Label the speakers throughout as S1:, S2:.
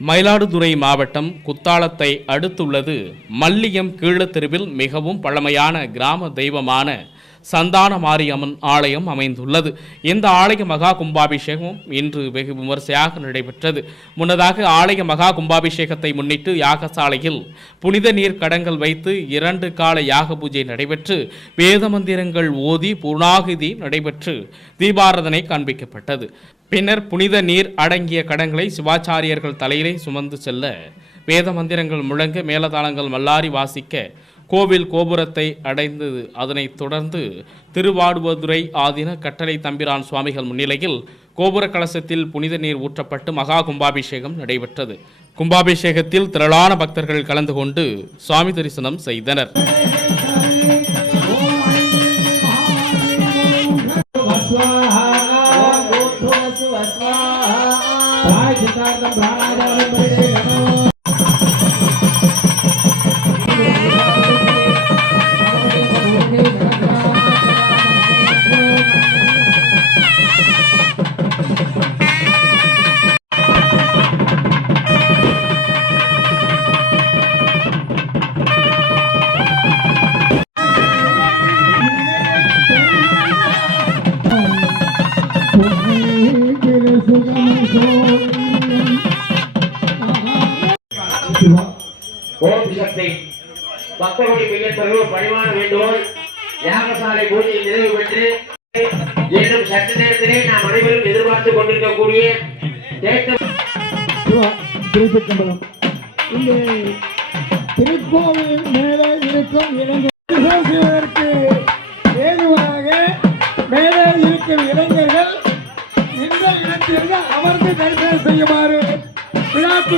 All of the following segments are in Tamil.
S1: மயிலாடுதுறை மாவட்டம் குத்தாலத்தை அடுத்துள்ளது மல்லியம் கீழத்தெருவில் மிகவும் பழமையான கிராம தெய்வமான சந்தான மாரியம்மன் ஆலயம் அமைந்துள்ளது. இந்த ஆலய மகா கும்பாபிஷேகமும் இன்று வெகு விமரிசையாக நடைபெற்றது. முன்னதாக ஆலய மகா கும்பாபிஷேகத்தை முன்னிட்டு யாகசாலையில் புனித நீர் கடங்கள் வைத்து இரண்டு கால யாக பூஜை நடைபெற்று வேத மந்திரங்கள் ஓதி பூர்ணாகுதி நடைபெற்று தீபாராதனை காண்பிக்கப்பட்டது. பின்னர் புனித நீர் அடங்கிய கடங்களை சிவாச்சாரியர்கள் தலையிலே சுமந்து செல்ல வேத மந்திரங்கள் முழங்க மேலதாளங்கள் மல்லாரி வாசிக்க கோவில் கோபுரத்தை அடைந்தது அதனைத் தொடர்ந்து திருவாடுவதுரை ஆதீன கட்டளை தம்பிரான் சுவாமிகள் முன்னிலையில் கோபுர கலசத்தில் புனித நீர் ஊற்றப்பட்டு மகா கும்பாபிஷேகம் நடைபெற்றது கும்பாபிஷேகத்தில் திரளான பக்தர்கள் கலந்து கொண்டு சுவாமி தரிசனம் செய்தனர்
S2: ஓம் சக்தி பக்தகுடி மையத்தொரு பணிவான வேண்டுகோள் யாகசாலை பூஜை நிறைவு பெற்று இன்னும் சற்று நேரத்திலே நாம் அனைவரும் எதிர்பார்த்துக் கொண்டிருக்கக்கூடிய
S3: திருச்சிற்றம்பலம். இங்கே திருக்கோவில் மேலே இருக்கும் இளைஞர் செய்வதற்கு ஏதுவாக மேலே இருக்கும் இளைஞர்கள் எந்த இடத்திலிருந்து அமர்ந்து தரிசனம் செய்யுமாறு விழாக்கு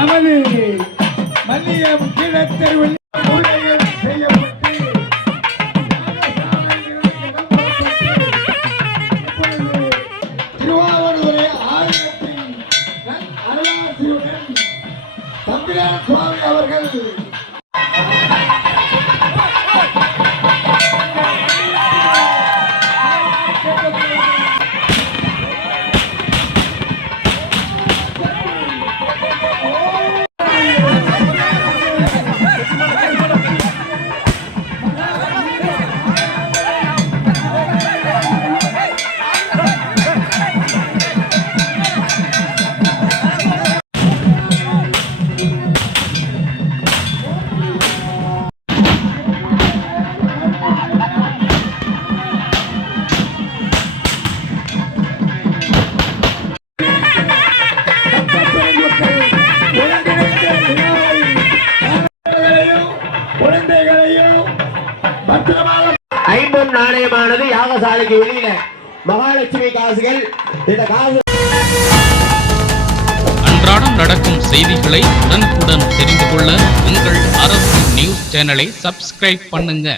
S3: நமது மல்லியம் கீழத்தெருவில் பூஜைகள் செய்யப்பட்டு யாகசாலைகளுக்கு இடம் ஆலயத்தின் அருளாசியுடன் தம்பிரான்
S2: ஐம்பொன் நாணயமானது யாகசாலைக்கு வெளியில மகாலட்சுமி காசுகள் இந்த காசு
S1: அன்றாடம் நடக்கும் செய்திகளை உடனுக்குடன் தெரிந்து கொள்ள உங்கள் அரசு நியூஸ் சேனலை சப்ஸ்கிரைப் பண்ணுங்க.